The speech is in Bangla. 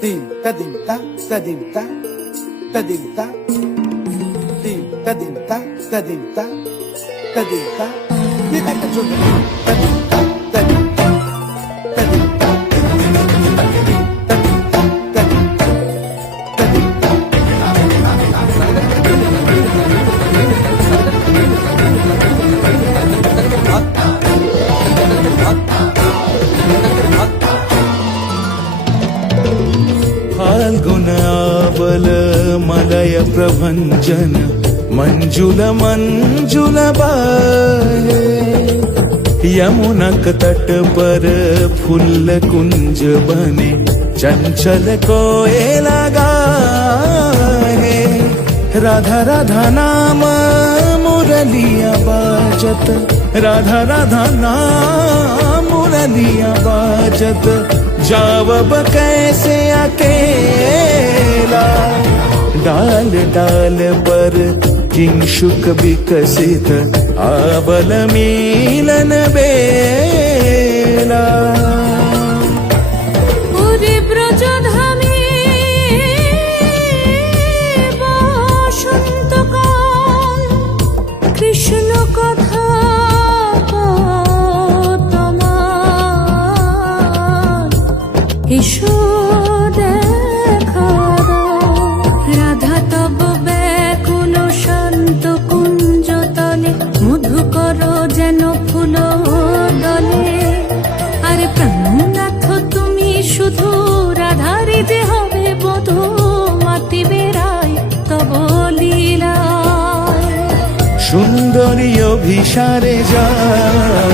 Tim tadim ta tadim ta tadim ta Tim tadim ta tadim ta tadim ta Bir dakika dur. Tadim ta tadim ta tadim ta फाल्गुनावल मलय प्रभंजन मंजुल मंजुल बाहे यमुनक तट पर फूल कुंज बने चंचल कोयला गाहे राधा राधा नाम मुरलिया बाजत राधा राधा नाम मुरलिया बाजत जावब कैसे अकेला डाल डाल पर किंशुक विकसित आबल मिलन बेला কৃষ্ণ কথা তোমার এসো দেখা দাও রাধা তব ব্যাকুল শান্ত কুঞ্জ তলে মধুকর যেন ফুল দলে আরে প্রাণনাথ তুমি শুধু রাধারি যে হবে বধূ মাতি বেড়াই তব লীলা সুন্দরী অভিসারে যায়